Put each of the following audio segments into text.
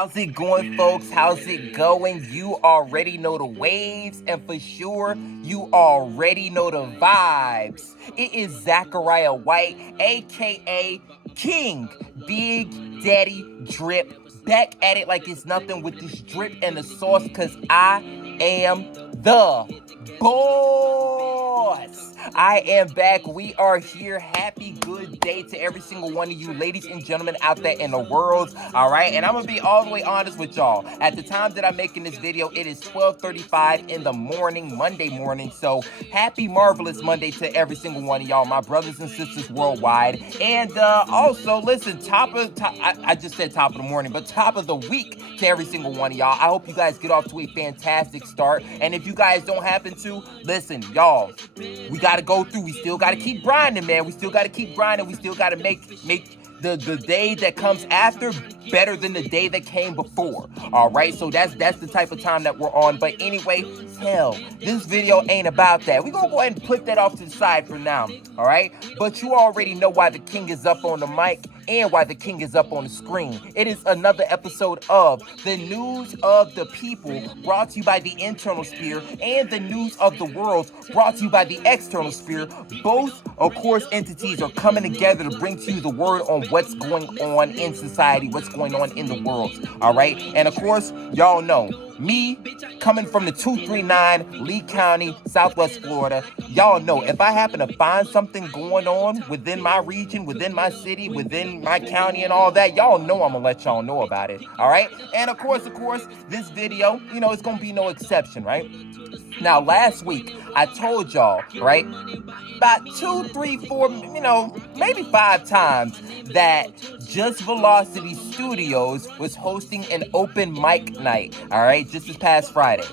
How's it going, folks? How's it going? You already know the waves, and for sure, you already know the vibes. It is Zachariah White, aka King Big Daddy Drip, back at it like it's nothing with this drip and the sauce, because I am the boss. I am back. We are here. Happy good day to every single one of you ladies and gentlemen out there in the world. All right. And I'm going to be all the way honest with y'all. At the time that I'm making this video, it is 12:35 in the morning, Monday morning. So happy marvelous Monday to every single one of y'all, my brothers and sisters worldwide. And also, listen, I just said top of the morning, but top of the week to every single one of y'all. I hope you guys get off to a fantastic start. And if you guys don't happen to, listen, y'all, we got to go through. We still got to keep grinding, man. We still got to keep grinding. We still got to make the day that comes after better than the day that came before. All right, so that's the type of time that we're on. But anyway, hell, this video ain't about that. We're gonna go ahead and put that off to the side for now. All right, but you already know why the king is up on the mic and why the king is up on the screen. It is another episode of the News of the People, brought to you by the Internal Sphere, and the News of the World, brought to you by the External Sphere. Both, of course, entities are coming together to bring to you the word on what's going on in society, what's going on in the world. All right, and of course, y'all know me coming from the 239 Lee County, Southwest Florida. Y'all know if I happen to find something going on within my region, within my city, within my county and all that, y'all know I'm gonna let y'all know about it. All right, and of course, this video, it's gonna be no exception, right? Now, last week, I told y'all, right, about 2, 3, 4, maybe 5 times that Just Velocity Studios was hosting an open mic night, all right, just this past Friday.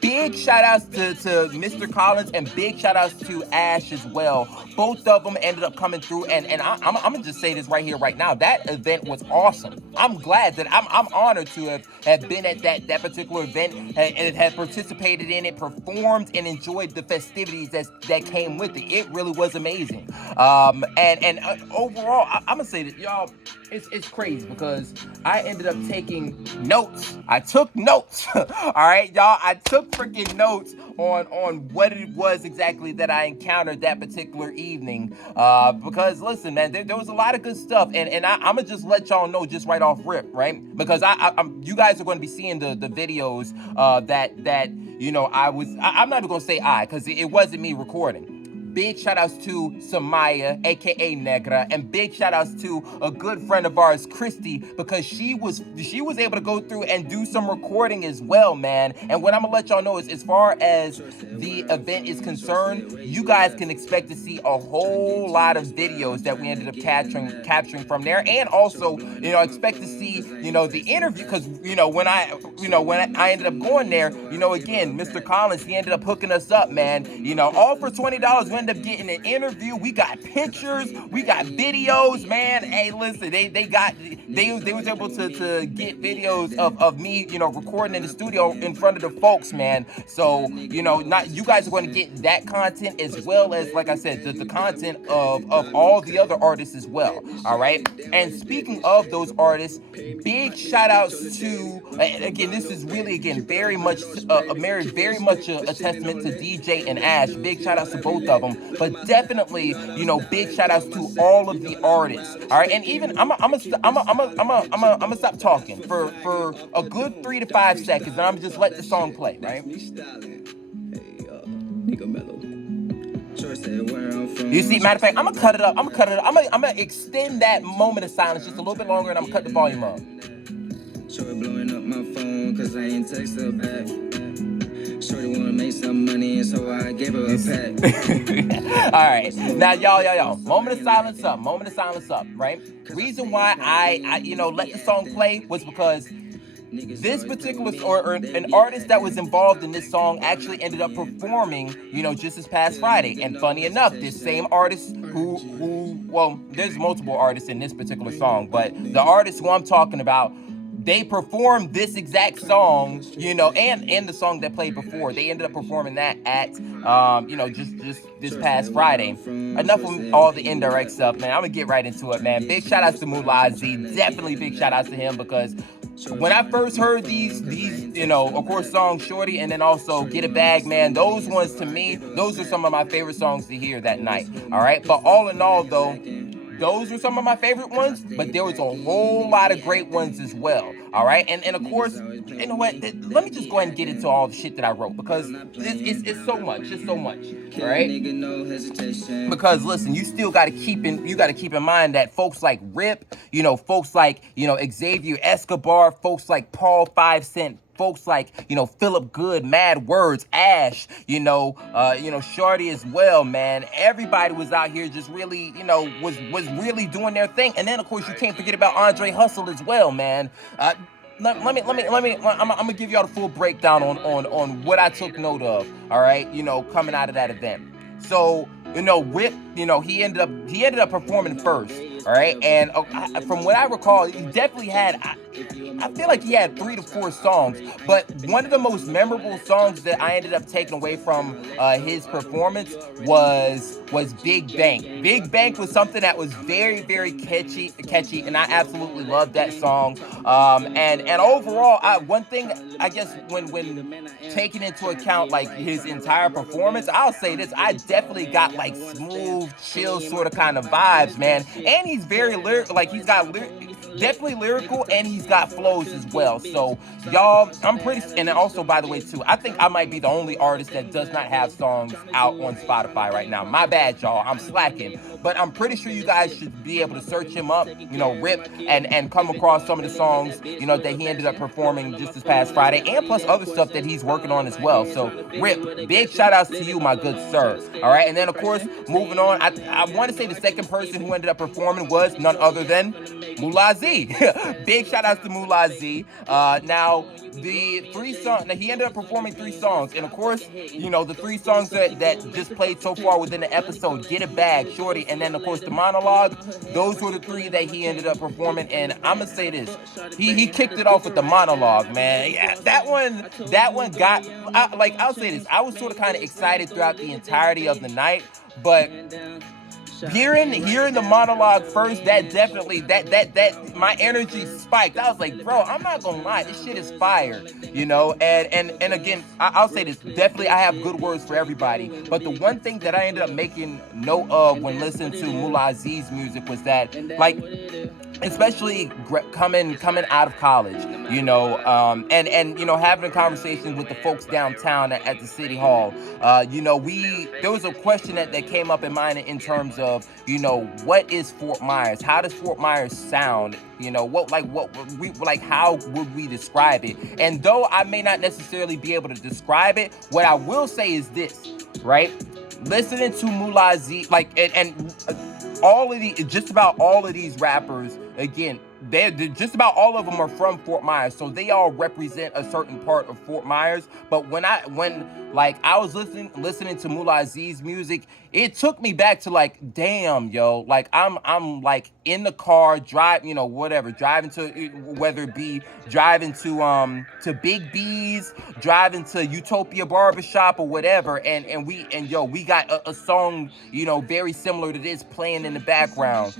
Big shout outs to Mr. Collins and big shout outs to Ash as well. Both of them ended up coming through, and I'm gonna just say this right here, right now. That event was awesome. I'm glad that I'm honored to have been at that particular event and have participated in it, performed, and enjoyed the festivities that came with it. It really was amazing. And overall, I'm gonna say that, y'all, it's crazy because I ended up taking notes. I took notes. All right, y'all. I took freaking notes on what it was exactly that I encountered that particular evening. Because listen, man, there was a lot of good stuff, and I'm gonna just let y'all know just right off rip, right? Because you guys are going to be seeing the videos that I'm not even gonna say because it wasn't me recording. Big shout outs to Samaya, aka Negra, and big shout outs to a good friend of ours, Christy, because she was able to go through and do some recording as well, man. And what I'm gonna let y'all know is, as far as the event is concerned, you guys can expect to see a whole lot of videos that we ended up capturing from there, and also, expect to see, the interview, because when I ended up going there, again, Mr. Collins, he ended up hooking us up, man. All for $20. We ended up getting an interview. We got pictures, we got videos, man. Hey, listen, they was able to get videos of me, recording in the studio in front of the folks, man. So, you guys are going to get that content, as well as, like I said, the content of all the other artists as well. All right. And speaking of those artists, big shout outs to, again, this is really, again, very much a testament to DJ and Ash. Big shout outs to both of them, but definitely, big shout outs to all of the artists. All right. And even I'm gonna stop talking for a good 3 to 5 seconds, and I'm just let the song play, right? You see, matter of fact, I'm gonna cut it up. I'm gonna extend that moment of silence just a little bit longer, and I'm gonna cut the volume up. Shorty blowing up my phone, cause I ain't text her back. Shorty wanna make some money, and so I gave her a pat. All right, now y'all, moment of silence up, right? Reason why I let the song play was because this particular, or an artist that was involved in this song actually ended up performing, just this past Friday. And funny enough, this same artist well, there's multiple artists in this particular song, but the artist who I'm talking about, they performed this exact song, and the song that played before. They ended up performing that at, just this past Friday. Enough of all the indirect stuff, man. I'm gonna get right into it, man. Big shout outs to Mullah Z. Definitely big shout outs to him, because when I first heard these, of course, songs Shorty and then also Get a Bag, man, those ones to me, those are some of my favorite songs to hear that night. All right. But all in all, though, those were some of my favorite ones, but there was a whole lot of great ones as well. All right. And of course, you know what? Let me just go ahead and get into all the shit that I wrote because it's so much. It's so much. All right. Because listen, you got to keep in mind that folks like Rip, folks like, Xavier Escobar, folks like Paul 5 Cent, folks like, Philip Good, Mad Words, Ash, Shorty as well, man. Everybody was out here just really, was really doing their thing. And then of course you can't forget about Andre Hustle as well, man. I'm gonna give y'all the full breakdown on what I took note of, all right, coming out of that event. So, Whip, he ended up performing first, all right, and from what I recall, he definitely had, I feel like he had 3 to 4 songs, but one of the most memorable songs that I ended up taking away from his performance was Big Bank. Big Bank was something that was very, very catchy, and I absolutely loved that song. And overall, one thing I guess when taking into account like his entire performance, I'll say this: I definitely got like smooth, chill sort of kind of vibes, man. And he's very lyrical, like he's got definitely lyrical, and he's got flows as well. So y'all, and also by the way too, I think I might be the only artist that does not have songs out on Spotify right now. My bad, y'all, I'm slacking, but I'm pretty sure you guys should be able to search him up, Rip, and come across some of the songs, that he ended up performing just this past Friday, and plus other stuff that he's working on as well. So Rip, big shout outs to you, my good sir. All right, and then of course, moving on, I want to say the second person who ended up performing was none other than Mullah Z. Big shout outs to Mullah Z. Now the 3 songs, he ended up performing 3 songs, and of course, the 3 songs that just played so far within the episode: Get a Bag, Shorty, and then of course the monologue. Those were the 3 that he ended up performing, and I'm gonna say this: he kicked it off with the monologue, man. Yeah, that one got, I'll say this: I was sort of kind of excited throughout the entirety of the night, but hearing the monologue first, that definitely that my energy spiked. I was like, bro, I'm not gonna lie, this shit is fire, and again, I'll say this: definitely I have good words for everybody, but the one thing that I ended up making note of when listening to Mullah Z's music was that, like, especially coming out of college, and having a conversation with the folks downtown at the city hall, there was a question that came up in mind in terms of, what is Fort Myers? How does Fort Myers sound? How would we describe it? And though I may not necessarily be able to describe it, what I will say is this, right? Listening to Mullah Z, all of just about all of these rappers, again, they're just about all of them are from Fort Myers, so they all represent a certain part of Fort Myers. But when I was listening to Mullah Z's music, it took me back to like, damn, yo, like I'm like in the car driving to, whether it be driving to Big B's, driving to Utopia Barbershop or whatever, and we got a song, very similar to this playing in the background,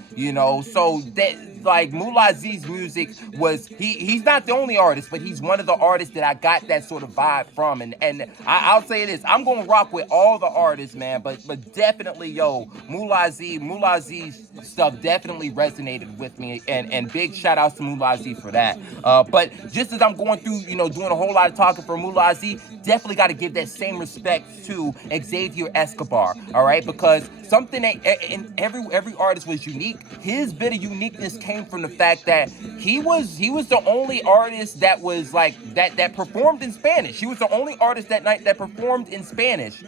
so that, like, Mullah Z's music was, he's not the only artist, but he's one of the artists that I got that sort of vibe from, and I'll say this: I'm gonna rock with all the artists, man, but definitely, Mullah Z's stuff definitely resonated with me, and big shout outs to Mullah Z for that. But just as I'm going through, doing a whole lot of talking for Mullah Z, definitely got to give that same respect to Xavier Escobar, all right, because something that, and every artist was unique. His bit of uniqueness came from the fact that he was the only artist that was like that performed in Spanish. He was the only artist that night that performed in Spanish.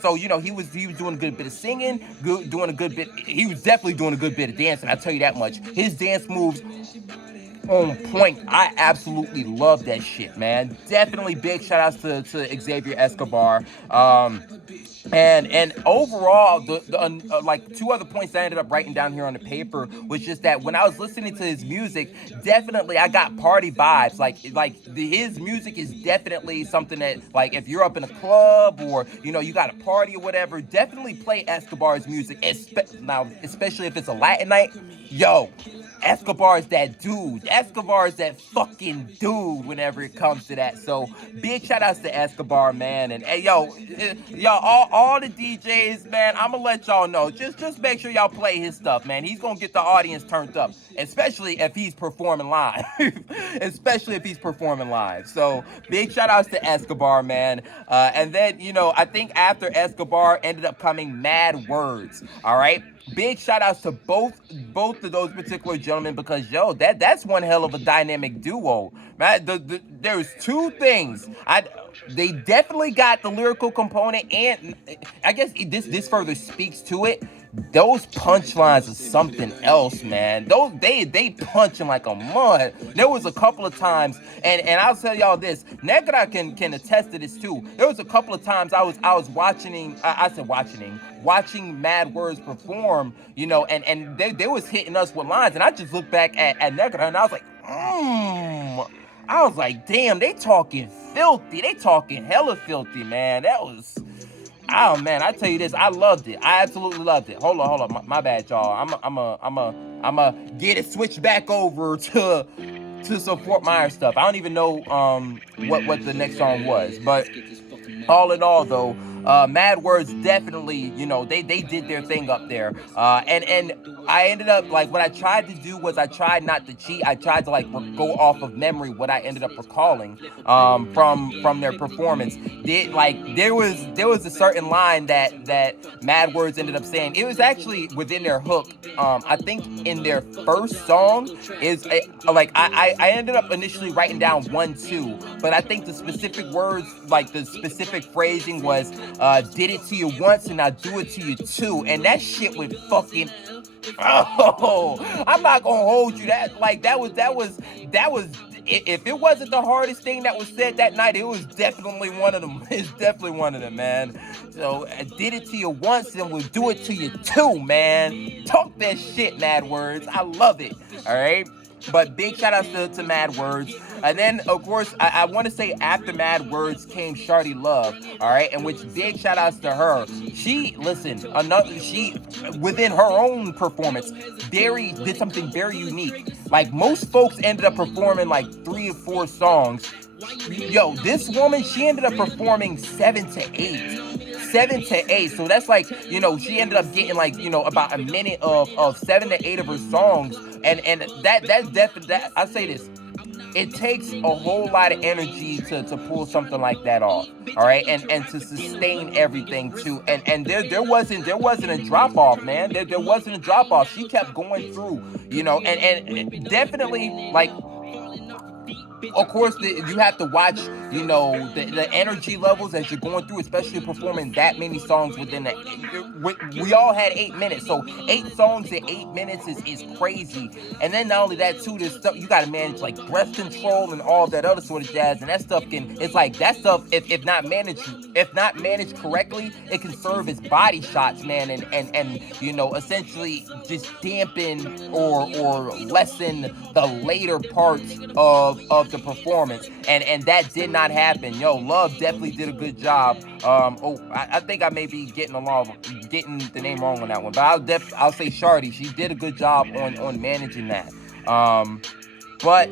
So he was doing a good bit of singing, doing a good bit. He was definitely doing a good bit of dancing. I tell you that much. His dance moves on point. I absolutely love that shit, man. Definitely big shout outs to Xavier Escobar. And overall, the like 2 other points I ended up writing down here on the paper was just that when I was listening to his music, definitely I got party vibes. His music is definitely something that, like, if you're up in a club or you got a party or whatever, definitely play Escobar's music. Especially if it's a Latin night, yo. Escobar is that dude. Escobar is that fucking dude whenever it comes to that. So big shout outs to Escobar, man. And hey, yo, all the DJs, man, I'm gonna let y'all know. Just make sure y'all play his stuff, man. He's gonna get the audience turned up, especially if he's performing live. Especially if he's performing live. So big shout outs to Escobar, man. And then, I think after Escobar ended up coming Mad Words. All right. Big shout outs to both of those particular gentlemen, because that's one hell of a dynamic duo, man. There's two things. They definitely got the lyrical component, and I guess this further speaks to it. Those punchlines are something else, man. Those they punching like a mud. There was a couple of times, and I'll tell y'all this. Negra can attest to this too. There was a couple of times I was watching Mad Words perform, and they was hitting us with lines, and I just looked back at Negra, and I was like, I was like, damn, they talking filthy. They talking hella filthy, man. That was, oh man, I tell you this, I loved it. I absolutely loved it. Hold on, my bad, y'all. I'm a get it switched back over to some Fort Myers stuff. I don't even know what the next song was, but all in all, though, Mad Words definitely, they did their thing up there. And I ended up, like, what I tried to do was I tried not to cheat. I tried to, like, go off of memory what I ended up recalling from their performance. There was a certain line that Mad Words ended up saying. It was actually within their hook. I think in their first song is I ended up initially writing down 1-2, but I think the specific words, like the specific phrasing was, did it to you once and I do it to you too. And that shit would fucking, I'm not gonna hold you. That was if it wasn't the hardest thing that was said that night, it was definitely one of them. It's definitely one of them, man. So I did it to you once and we'll do it to you too, man. Talk that shit, Mad Words. I love it. All right. But big shout outs to Mad Words. And then, of course, I want to say after Mad Words came Shawty Love, all right? And which big shout outs to her. She within her own performance, did something very unique. Like, most folks ended up performing like 3 or 4 songs. Yo, this woman, she ended up performing 7 to 8. 7 to 8. So that's like, she ended up getting like, about a minute of 7 to 8 of her songs. And that's definitely, I say this, it takes a whole lot of energy to pull something like that off. All right. And to sustain everything too. And there wasn't a drop off, man. There wasn't a drop off. She kept going through, and definitely, like, of course, you have to watch, the energy levels as you're going through, especially performing that many songs within we all had 8 minutes. So 8 songs in 8 minutes is crazy. And then not only that, too, there's stuff, you got to manage, like, breath control and all that other sort of jazz. And that stuff it's like, that stuff, if not managed correctly, it can serve as body shots, man. And essentially just dampen or lessen the later parts of the performance, and that did not happen. Love definitely did a good job. I think I may be getting the name wrong on that one, but I'll say Shawty. She did a good job on managing that. But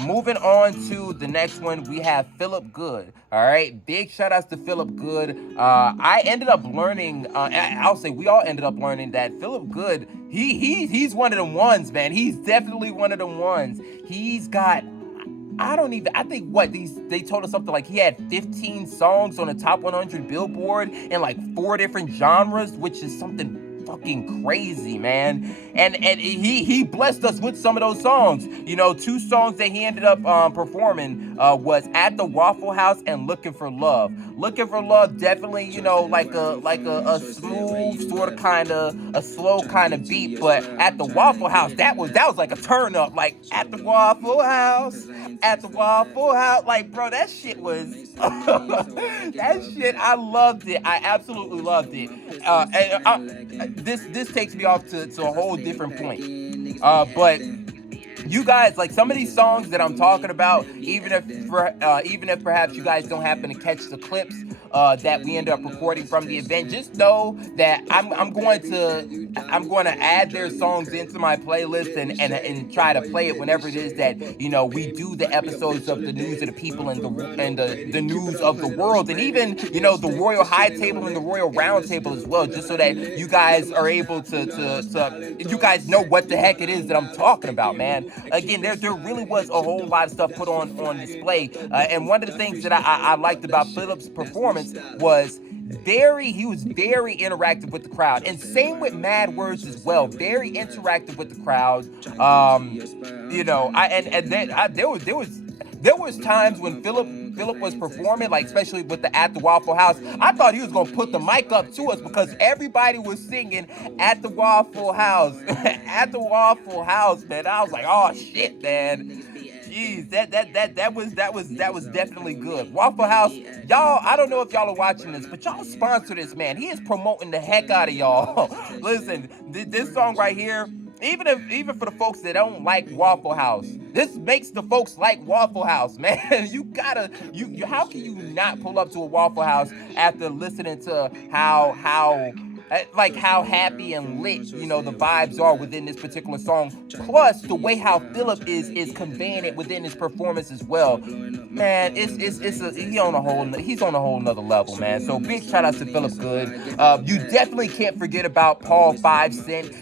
moving on to the next one, we have Philip Good. All right, big shout outs to Philip Good. I ended up learning, I'll say we all ended up learning that Philip Good, he's one of them ones, man. He's definitely one of them ones. He's got, I think they told us something like he had 15 songs on the top 100 Billboard in like 4 different genres, which is something fucking crazy, man. And he blessed us with some of those songs. 2 songs that he ended up performing was At the Waffle House and Looking for Love. Looking for Love, definitely, like a smooth sort of kind of a slow kind of beat, but At the Waffle House, that was like a turn up, like At the Waffle House, At the Waffle House, like, bro, that shit was that shit, I loved it. I absolutely loved it. This takes me off to a whole different point. But you guys, like, some of these songs that I'm talking about, even if perhaps you guys don't happen to catch the clips, that we ended up recording from the event. Just know that I'm going to add their songs into my playlist and try to play it whenever it is that we do the episodes of the news of the people and the news of the world, and even the Royal High Table and the Royal Round Table as well, just so that you guys are able to you guys know what the heck it is that I'm talking about, man. Again, there really was a whole lot of stuff put on display, and one of the things that I liked about Philip's performance was he was very interactive with the crowd, and same with Mad Words as well. Very interactive with the crowd. There was times when Philip was performing, like especially with the At the Waffle House. I thought he was gonna put the mic up to us because everybody was singing At the Waffle House, At the Waffle House, man. I was like, oh shit, man. Jeez, that was definitely good. Waffle House, y'all. I don't know if y'all are watching this, but y'all sponsor this man. He is promoting the heck out of y'all. Listen, this song right here. Even for the folks that don't like Waffle House, this makes the folks like Waffle House, man. You gotta how can you not pull up to a Waffle House after listening to how happy and lit the vibes are within this particular song, plus the way how Philip is conveying it within his performance as well. Man, he's on a whole nother level, man. So big shout out to Philip Good. You definitely can't forget about Paul 5 Cent.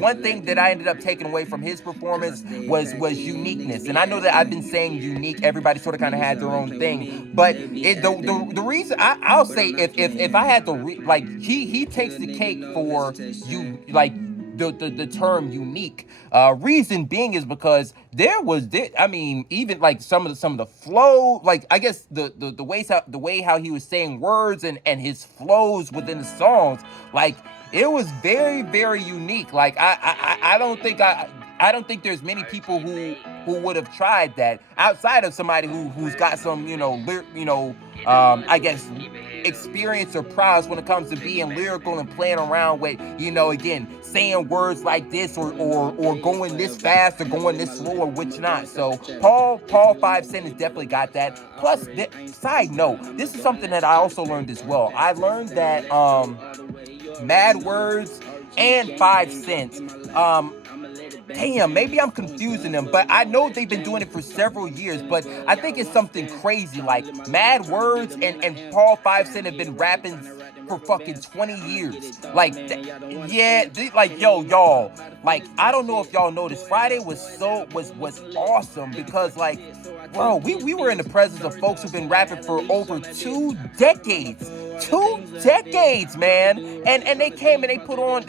One thing that I ended up taking away from his performance was uniqueness, and I know that I've been saying unique. Everybody sort of kind of had their own thing, but the reason I'll say if I had to he takes the cake for you, like the term unique. Reason being is because even like some of the flow, like I guess the way how he was saying words and his flows within the songs, like it was very, very unique. Like I don't think there's many people who would have tried that outside of somebody who's got some I guess experience or prowess when it comes to being lyrical and playing around with again saying words like this or going this fast or going this slow or which not. So Paul 5 Cent has definitely got that. Plus, side note, this is something that I also learned as well. I learned that Mad Words and 5 Cent, damn, maybe I'm confusing them, but I know they've been doing it for several years, but I think it's something crazy. Like, Mad Words and Paul 5 Cent have been rapping for fucking 20 years. Like, y'all, like, I don't know if y'all noticed, Friday was awesome because, like, bro, we were in the presence of folks who've been rapping for over 2 decades. 2 decades, man. And they came and they put on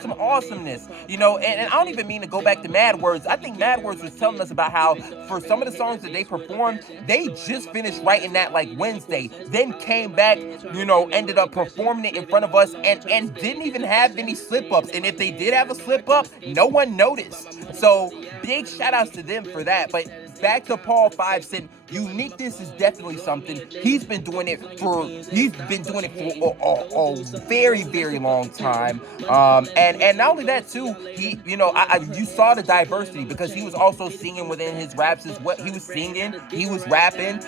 some awesomeness, and I don't even mean to go back to Mad Words. I think Mad Words was telling us about how for some of the songs that they performed, they just finished writing that like Wednesday, then came back, ended up performing it in front of us and didn't even have any slip-ups. And if they did have a slip-up, no one noticed. So big shout outs to them for that. But back to Paul 5 Cent, uniqueness is definitely something. He's been doing it for a very, very long time. And not only that too, you saw the diversity because he was also singing within his raps as well. He was singing, he was rapping,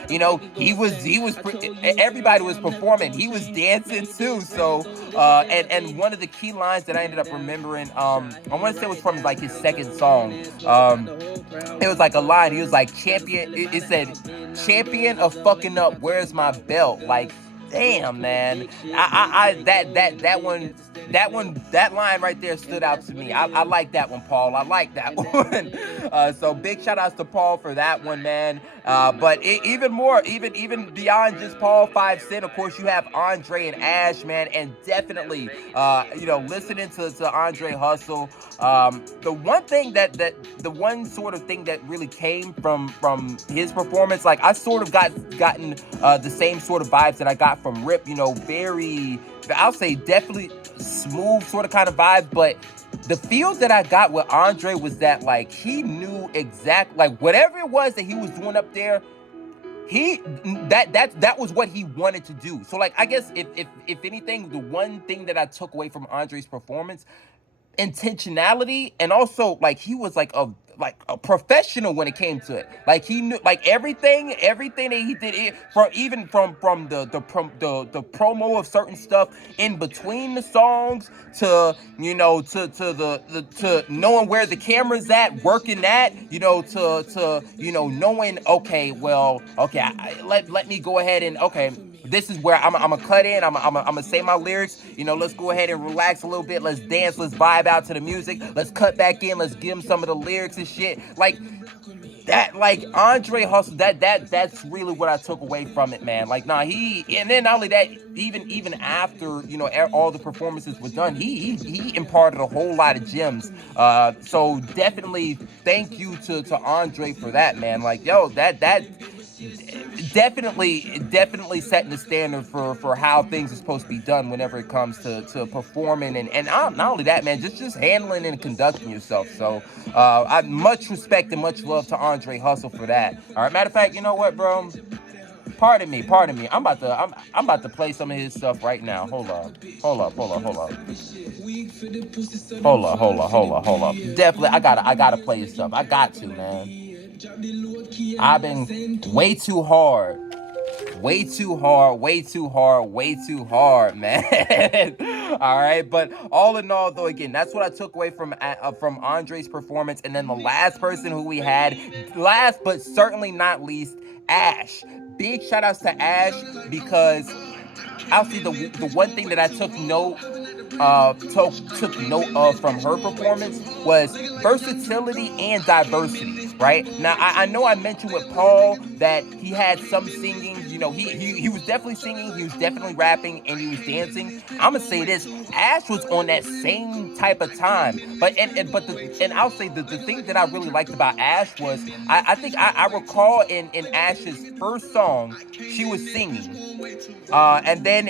everybody was performing, he was dancing too. So, and one of the key lines that I ended up remembering, I want to say it was from like his second song. It was like a line. He was like, champion. It said, champion of fucking up. Where's my belt? Like, damn, man. That line right there stood out to me. I like that one, Paul. I like that one. So big shout outs to Paul for that one, man. But even beyond just Paul 5 Cent, of course, you have Andre and Ash, man, and definitely, listening to Andre Hustle. The one sort of thing that really came from his performance, like I sort of gotten the same sort of vibes that I got from Rip, very, I'll say definitely smooth sort of kind of vibes, but the feel that I got with Andre was that like he knew exactly like whatever it was that he was doing up there, that was what he wanted to do. So like I guess if anything, the one thing that I took away from Andre's performance, intentionality, and also like he was like like a professional when it came to it. Like he knew like everything that he did, from even from the promo of certain stuff in between the songs to to knowing where the camera's at, working that, to knowing, okay, well, okay, let me go ahead and, okay, this is where I'm gonna cut in. I'm gonna say my lyrics. Let's go ahead and relax a little bit. Let's dance. Let's vibe out to the music. Let's cut back in. Let's give him some of the lyrics and shit. Like that, like Andre Hustle. That's really what I took away from it, man. Like, nah, and then not only that, even after all the performances were done, he imparted a whole lot of gems. So definitely thank you to Andre for that, man. Like, yo, that definitely setting the standard for how things are supposed to be done whenever it comes to performing, and not only that, man, just handling and conducting yourself. So I much respect and much love to Andre Hustle for that. All right, matter of fact, you know what, bro? Pardon me. I'm about to play some of his stuff right now. Hold up. Hold up. Definitely, I gotta play his stuff. I got to, man. I've been way too hard. Way too hard, man. All right, but all in all, though, again, that's what I took away from Andre's performance. And then the last person who we had, last but certainly not least, Ash. Big shout outs to Ash, because I'll see the one thing that I took note of from her performance was versatility and diversity. Right now, I know I mentioned with Paul that he had some singing. He was definitely singing, he was definitely rapping, and he was dancing. I'm gonna say this: Ash was on that same type of time. But I'll say the thing that I really liked about Ash was I think I recall in Ash's first song she was singing. And then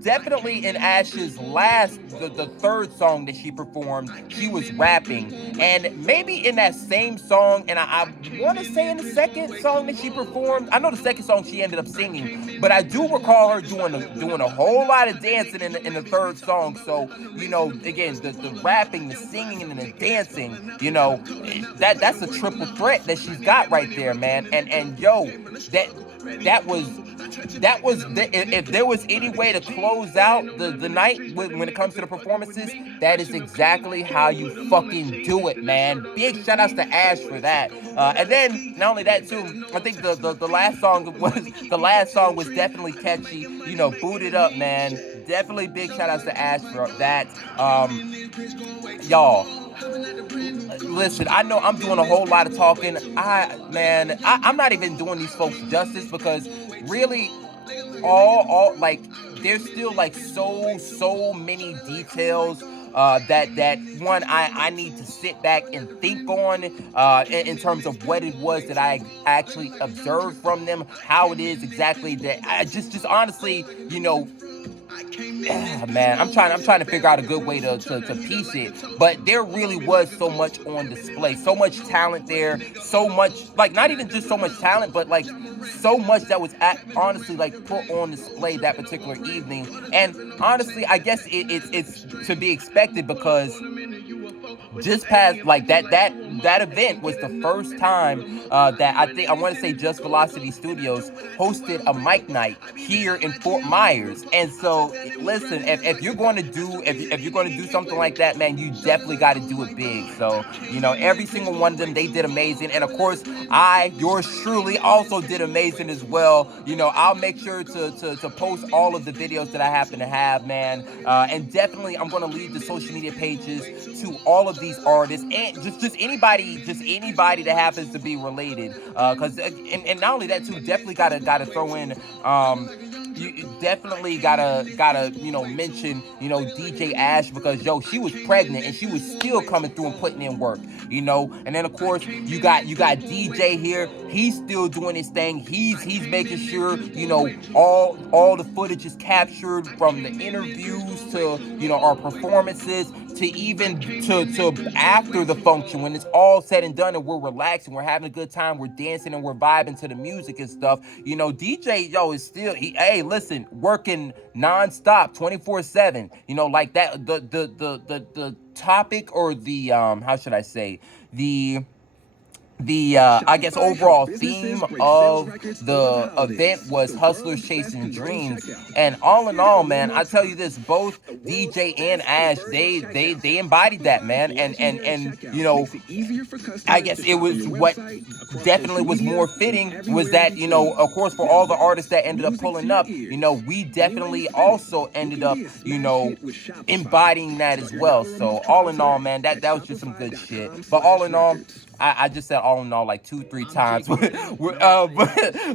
definitely in Ash's the third song that she performed, she was rapping. And maybe in that same song, and I want to say in the second song that she performed, I know the second song she ended up singing, but I do recall her doing a whole lot of dancing in the third song. So, again, the rapping, the singing, and the dancing, that's a triple threat that she's got right there, man. And yo, if there was any way to close out the night when it comes to the performances, that is exactly how you fucking do it, man. Big shout outs to Ash for that. And then not only that too, I think the last song was definitely catchy. Boot It Up, man. Definitely big shout outs to Ash for that. Y'all, listen, I know I'm doing a whole lot of talking. I'm not even doing these folks justice, because really, all like, there's still like so many details that one I need to sit back and think on, in terms of what it was that I actually observed from them, how it is exactly that I just honestly, man, I'm trying to figure out a good way to piece it. But there really was so much on display, so much talent there, so much, like, not even just so much talent, but like so much that was honestly like put on display that particular evening. And honestly, I guess it's to be expected, because just past, like, that event was the first time that I want to say Just Velocity Studios hosted a mic night here in Fort Myers. And so, listen, if you're going to do something like that, man, you definitely got to do it big. So, every single one of them, they did amazing. And of course, yours truly, also did amazing as well. I'll make sure to post all of the videos that I happen to have, man. And definitely, I'm going to leave the social media pages to all of these artists, and just anybody that happens to be related. Because and not only that too, definitely gotta throw in, you definitely gotta mention, DJ Ash, because yo, she was pregnant and she was still coming through and putting in work. And then of course you got DJ here. He's still doing his thing. He's making sure all the footage is captured, from the interviews to our performances. to even to after the function, when it's all said and done and we're relaxing, we're having a good time, we're dancing and we're vibing to the music and stuff, you know, DJ, yo, is still, hey, listen, working nonstop, 24/7, you know, like that, the topic, or the, how should I say, the I guess overall theme of the event was Hustlers Chasing Dreams. And all in all, man, I tell you this, both DJ and Ash, they embodied that, man. And you know, I guess it was what definitely was more fitting was that, you know, of course, for all the artists that ended up pulling up, you know, we definitely also ended up, you know, embodying that as well. So all in all, man, that was just some good shit. But all in all, I just said all in all like 2-3 times. But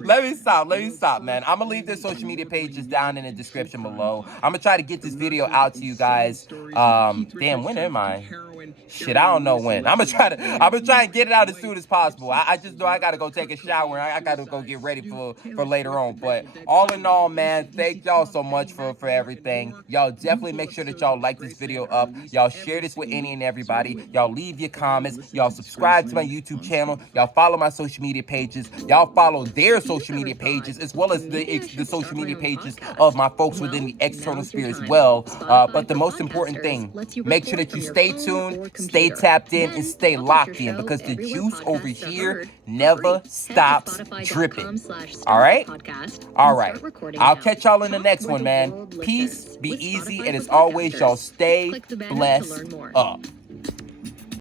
let me stop, man. I'm gonna leave their social media pages down in the description below. I'm gonna try to get this video out to you guys. Damn, when am I? Shit, I don't know when. I'm gonna try and get it out as soon as possible. I just know I gotta go take a shower. I gotta go get ready for later on. But all in all, man, thank y'all so much for everything. Y'all definitely make sure that y'all like this video up. Y'all share this with any and everybody. Y'all leave your comments. Y'all subscribe to my YouTube channel. Y'all follow my social media pages. Y'all follow their social media pages, as well as the social media pages of my folks within the External Sphere as well. But the most important thing, make sure that you stay tuned, stay tapped in, and stay locked in, because the juice over here never stops dripping. All right? All right. I'll catch y'all in the next one, man. Peace, be easy, and as always, y'all stay blessed up.